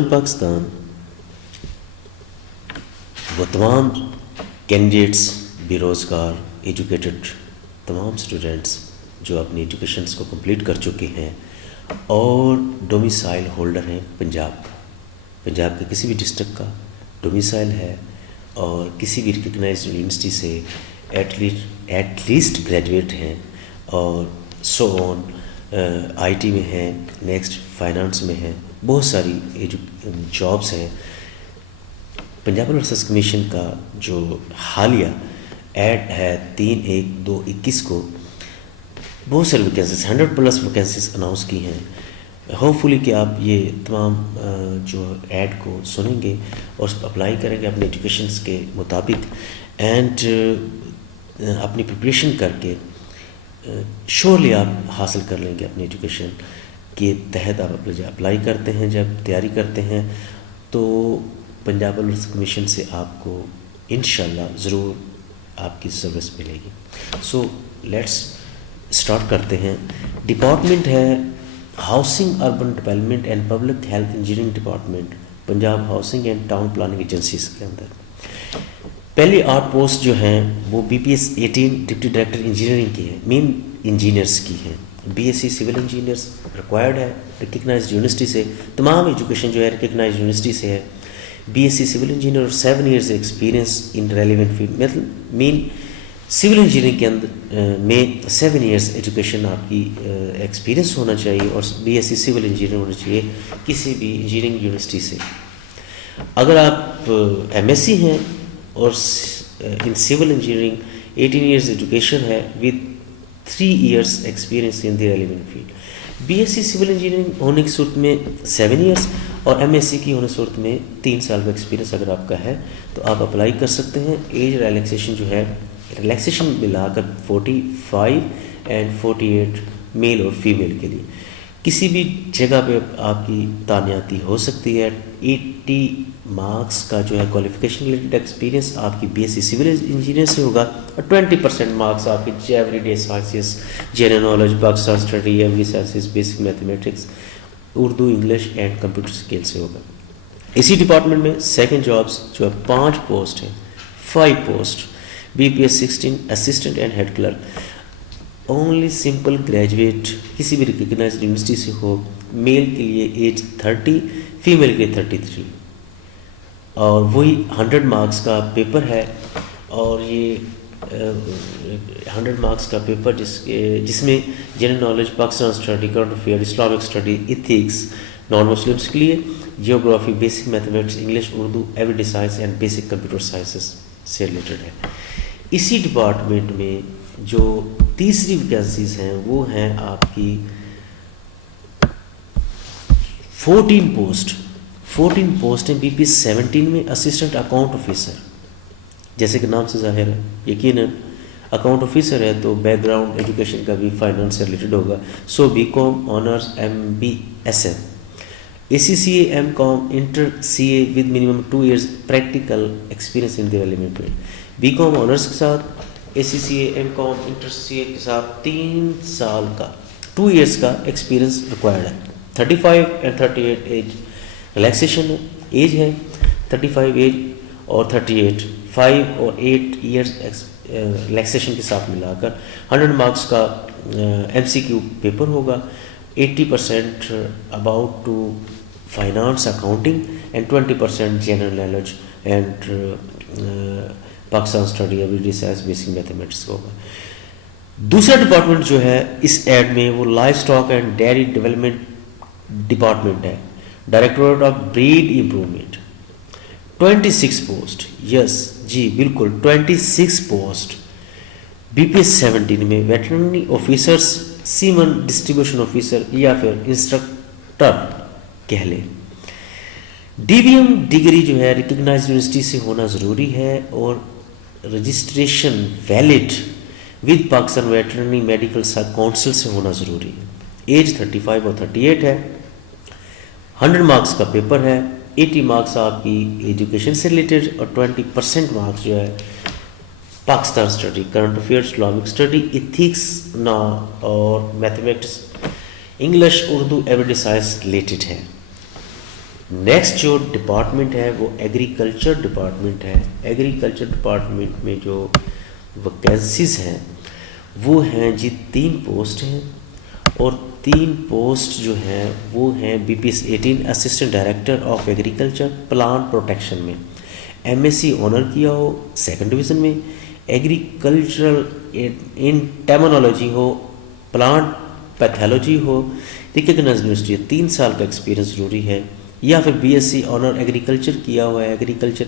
السلام پاکستان. وہ تمام کینڈیڈیٹس، بے روزگار، ایجوکیٹڈ تمام اسٹوڈنٹس جو اپنی ایجوکیشنس کو کمپلیٹ کر چکے ہیں اور ڈومیسائل ہولڈر ہیں پنجاب کے کسی بھی ڈسٹرکٹ کا ڈومیسائل ہے اور کسی بھی ریکگنائزڈ یونیورسٹی سے ایٹ لیسٹ گریجویٹ ہیں اور سو آن، آئی ٹی میں ہیں، نیکسٹ فائنانس میں ہیں، بہت ساری جابس ہیں. پنجاب ریسرچ کمیشن کا جو حالیہ ایڈ ہے 3/1/2021 کو بہت ساری ویکینسیز 100+ ویکینسیز اناؤنس کی ہیں. ہوپ فلی کہ آپ یہ تمام جو ایڈ کو سنیں گے اور اس پر اپلائی کریں گے اپنے ایجوکیشنس کے مطابق اینڈ اپنی پریپریشن کر کے شورلی آپ حاصل کر لیں گے. اپنی ایجوکیشن کے تحت آپ اپلائی کرتے ہیں، جب تیاری کرتے ہیں تو پنجاب ریسرچ کمیشن سے آپ کو انشاءاللہ ضرور آپ کی سروس ملے گی. سو لیٹس اسٹارٹ کرتے ہیں. ڈپارٹمنٹ ہے housing, urban development and public health engineering department, Punjab housing and town planning agencies کے اندر. پہلی 8 پوسٹ جو ہیں وہ BPS 18 ڈپٹی ڈائریکٹر انجینئرنگ کی ہے، مین انجینئرس کی ہیں. BSc سول انجینئرس ریکوائرڈ ہے ریکگنائزڈ یونیورسٹی سے، تمام ایجوکیشن جو ہے ریکگنائزڈ یونیورسٹی سے ہے. BSc سول انجینئر اور 7 ایئرز ایکسپیرینس ان ریلیونٹ فیلڈ، مطلب مین سول انجینئرنگ کے اندر میں 7 ایئرس ایجوکیشن آپ کی ایکسپیرینس ہونا چاہیے اور BSc سول انجینئر ہونا چاہیے کسی بھی انجینئرنگ یونیورسٹی سے. اگر آپ MSc ہیں اور ان سول انجینئرنگ 18 ایئرس ایجوکیشن ہے with 3 years experience in the relevant field. BSc civil engineering ہونے کی صورت میں 7 ایئرس اور MSc کی ہونے صورت میں 3 سال کا ایکسپیرینس اگر آپ کا ہے تو آپ اپلائی کر سکتے ہیں. ایج ریلیکسیشن جو ہے، ریلیکسیشن ملا کر 45 اینڈ 48 میل اور فیمیل کے لیے. کسی بھی جگہ پہ آپ کی تعیناتی ہو سکتی ہے. 80 مارکس کا جو ہے کوالیفیکیشن ریلیٹڈ ایکسپیرینس آپ کی BSc سول انجینئر سے ہوگا اور 20% مارکس آپ کی every day sciences, general knowledge, Pakistan study, every sciences, basic mathematics, Urdu, English and computer skill سے ہوگا. اسی ڈپارٹمنٹ میں سیکنڈ جابس جو ہے 5 پوسٹ ہیں، 5 post BPS 16 assistant and head clerk. Only simple graduate کسی بھی ریکگنائزڈ یونیورسٹی سے ہو. میل کے لیے ایج 30، فیمیل کے لیے 33 اور وہی 100 مارکس کا پیپر ہے. اور یہ 100 مارکس کا پیپر جس میں general knowledge, Pakistan study, current affair, Islamic study, ethics non Muslims کے لیے، geography, basic mathematics, English, Urdu, everyday science and basic computer sciences سے ریلیٹڈ ہے. اسی ڈپارٹمنٹ میں جو تیسری ویکینسیز ہیں وہ ہیں آپ کی 14 پوسٹ ہیں BPS 17 میں اسسٹنٹ اکاؤنٹ آفیسر. جیسے کہ نام سے ظاہر ہے، یقیناً اکاؤنٹ آفیسر ہے تو بیک گراؤنڈ ایجوکیشن کا بھی فائنانس سے ریلیٹڈ ہوگا. So BCom honours MBSM، ACCA M.Com inter CA with minimum 2 years practical experience in the relevant field. BCom honours کے ساتھ ACCA M.Com انٹر CA کے ساتھ 3 سال کا 2 ایئرس کا ایکسپیرینس ریکوائرڈ ہے. 35 اینڈ 38 ایج ریلیکسیشن ایج ہے. 35 ایج اور 38 5 اور 8 ایئرس ریلیکسیشن کے ساتھ ملا کر 100 مارکس کا MCQ پیپر ہوگا. 80% about to finance accounting and 20% general knowledge and Pakistan study, everyday science, basic mathematics ہوگا. دوسرا ڈپارٹمنٹ جو ہے اس ایڈ میں وہ livestock and dairy development department ہے، directorate of breed improvement. 26 post, yes جی بالکل 26 پوسٹ BPS 17 میں veterinary officers, semen distribution officer یا پھر انسٹرکٹر کہہ لیں. DVM ڈگری جو ہے ریکگنائزڈ یونیورسٹی سے ہونا ضروری ہے اور registration valid with Pakistan veterinary medical council سے ہونا ضروری ہے. ایج 35 اور 38 ہے. 100 مارکس کا پیپر ہے. 80 مارکس آپ کی ایجوکیشن سے ریلیٹڈ اور 20% مارکس جو ہے Pakistan study, current affair, Islamic study, ethics نا اور mathematics, English, Urdu, everyday science related ہے. نیکسٹ جو ڈپارٹمنٹ ہے وہ ایگریکلچر ڈپارٹمنٹ ہے. ایگریکلچر ڈپارٹمنٹ میں جو ویکینسیز ہیں وہ ہیں جی 3 پوسٹ ہیں, اور 3 پوسٹ جو ہیں وہ ہیں BPS 18 assistant director of agriculture plant protection میں, MSc آنر کیا ہو 2nd ڈویژن میں, ایگریکلچرل انٹیمونالوجی ہو, پلانٹ پیتھولوجی ہو, ریکگنائزڈ یونیورسٹی, 3 سال کا ایکسپیرینس ضروری ہے, یا پھر BSc آنر ایگریکلچر کیا ہوا ہے, ایگریکلچر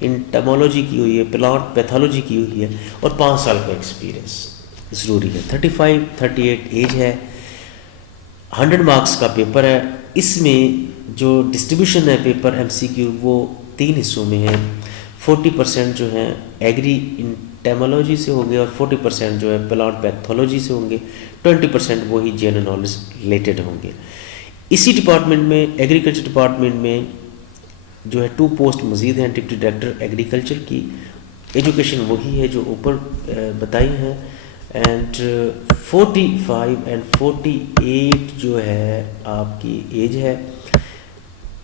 انٹیمولوجی کی ہوئی ہے, پلانٹ پیتھولوجی کی ہوئی ہے, اور 5 سال کا ایکسپیرینس ضروری ہے. 35-38 ایج ہے. 100 مارکس کا پیپر ہے. اس میں جو ڈسٹریبیوشن ہے پیپر MCQ وہ 3 حصوں میں ہے. 40% جو ہیں ایگری انٹیمولوجی سے ہوں گے, اور 40% جو ہے پلانٹ پیتھولوجی سے ہوں گے, 20% وہی جنرل نالج ریلیٹڈ ہوں گے. اسی ڈپارٹمنٹ میں ایگریکلچر ڈپارٹمنٹ میں جو ہے 2 پوسٹ مزید ہیں ڈپٹی ڈائریکٹر ایگریکلچر کی. ایجوکیشن وہی ہے جو اوپر بتائی ہیں, اینڈ 45 اینڈ 48 جو ہے آپ کی ایج ہے.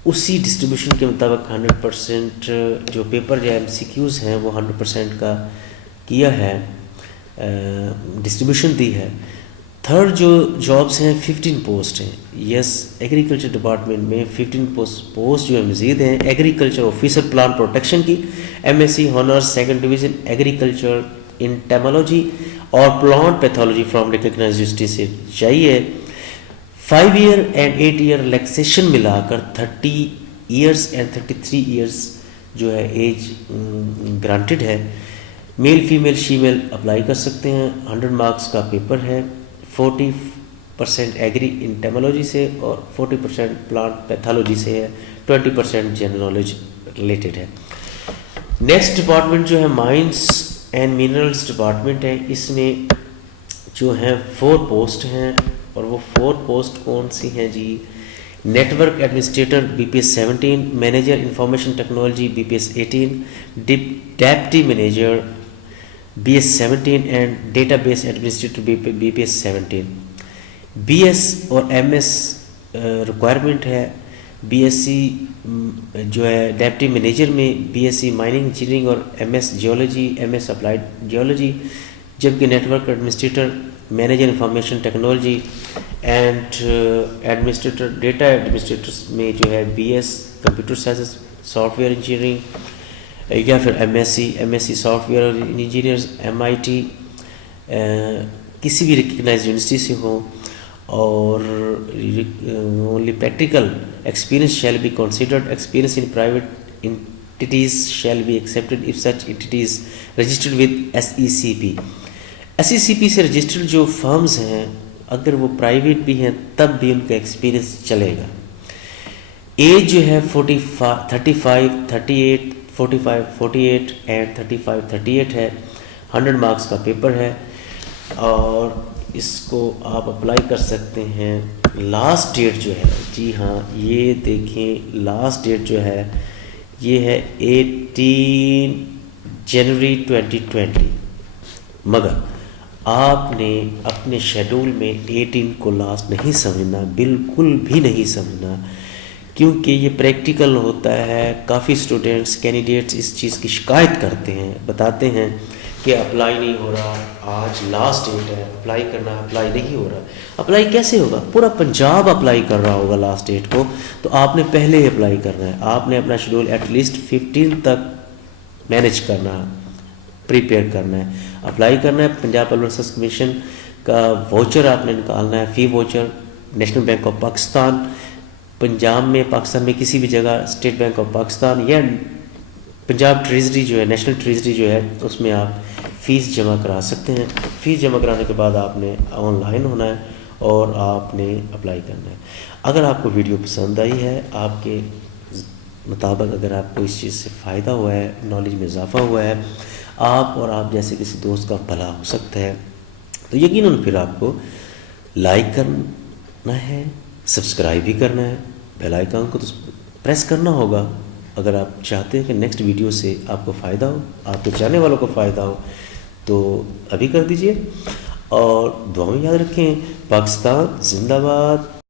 اسی ڈسٹریبیوشن کے مطابق 100% جو پیپر یا MCQs ہیں وہ 100% کا کیا ہے, ڈسٹریبیوشن دی ہے. تھرڈ جو جابس ہیں 15 پوسٹ ہیں. یس, ایگریکلچر ڈپارٹمنٹ میں 15 پوسٹ جو ہے مزید ہیں. ایگریکلچر آفیسر پلانٹ پروٹیکشن کی, MSc honours 2nd division agriculture entomology اور plant pathology from recognised university سے چاہیے. 5 ایئر اینڈ 8 ایئر ریلیکسیشن ملا کر 30 ایئرس اینڈ 33 ایئرس جو ہے ایج گرانٹیڈ ہے. میل فیمیل شیمیل اپلائی کر سکتے ہیں. 100 مارکس کا پیپر ہے. 40% ایگری انٹیمولوجی سے اور 40% پلانٹ پیتھولوجی سے ہے. 20% جنرل نالج ریلیٹڈ ہے. نیکسٹ ڈپارٹمنٹ جو ہے مائنس اینڈ منرلس ڈپارٹمنٹ ہے. اس میں جو ہیں 4 پوسٹ ہیں, اور وہ 4 پوسٹ کون سی ہیں جی؟ Network administrator BPS 17, manager information technology BPS 18, deputy manager BS 17 and database administrator BPS 17. BS اور MS ریکوائرمنٹ ہے. BSc جو ہے ڈیپٹی مینیجر میں BSc مائننگ انجینئرنگ اور MS geology, MS applied geology, جبکہ network administrator manager information technology and administrator data administrators میں جو ہے BS computer science software engineering, یا پھر MSc software engineers MIT کسی بھی ریکگنائزڈ یونیورسٹی سے ہوں, اور only practical experience shall be considered. Experience in private entities shall be accepted if such entities registered with SECP. SECP سے registered جو firms ہیں اگر وہ پرائیویٹ بھی ہیں تب بھی ان کا ایکسپیرینس چلے گا. ایج جو ہے 45-38 اینڈ 35-38 ہے. 100 مارکس کا پیپر ہے, اور اس کو آپ اپلائی کر سکتے ہیں. لاسٹ ڈیٹ جو ہے جی ہاں یہ دیکھیں, لاسٹ ڈیٹ جو ہے یہ ہے 18 جنوری 2020. مگر آپ نے اپنے شیڈول میں 18 کو لاسٹ نہیں سمجھنا, بالکل بھی نہیں سمجھنا, کیونکہ یہ پریکٹیکل ہوتا ہے. کافی اسٹوڈنٹس کینڈیڈیٹس اس چیز کی شکایت کرتے ہیں, بتاتے ہیں کہ اپلائی نہیں ہو رہا, آج لاسٹ ڈیٹ ہے, اپلائی کرنا ہے, اپلائی نہیں ہو رہا. اپلائی کیسے ہوگا؟ پورا پنجاب اپلائی کر رہا ہوگا لاسٹ ڈیٹ کو, تو آپ نے پہلے ہی اپلائی کرنا ہے. آپ نے اپنا شیڈول ایٹ لیسٹ 15 تک مینیج کرنا ہے, پریپیئر کرنا ہے, اپلائی کرنا ہے. پنجاب پبلک سروس کمیشن کا واؤچر آپ نے نکالنا ہے, فی voucher. National bank of Pakistan Punjab میں, پاکستان میں کسی بھی جگہ, اسٹیٹ بینک آف پاکستان یا پنجاب ٹریزری جو ہے, نیشنل ٹریزری جو ہے, اس میں آپ فیس جمع کرا سکتے ہیں. فیس جمع کرانے کے بعد آپ نے آن لائن ہونا ہے اور آپ نے اپلائی کرنا ہے. اگر آپ کو ویڈیو پسند آئی ہے, آپ کے مطابق اگر آپ کو اس چیز سے فائدہ ہوا ہے, نالج میں اضافہ ہوا ہے, آپ اور آپ جیسے کسی دوست کا بھلا ہو سکتا ہے, تو یقیناً پھر آپ کو لائک کرنا ہے, سبسکرائب بھی کرنا ہے, بیل آئیکن کو تو پریس کرنا ہوگا. اگر آپ چاہتے ہیں کہ نیکسٹ ویڈیو سے آپ کو فائدہ ہو, آپ کے چاہنے والوں کو فائدہ ہو, تو ابھی کر دیجئے. اور دعا میں یاد رکھیں, پاکستان زندہ باد.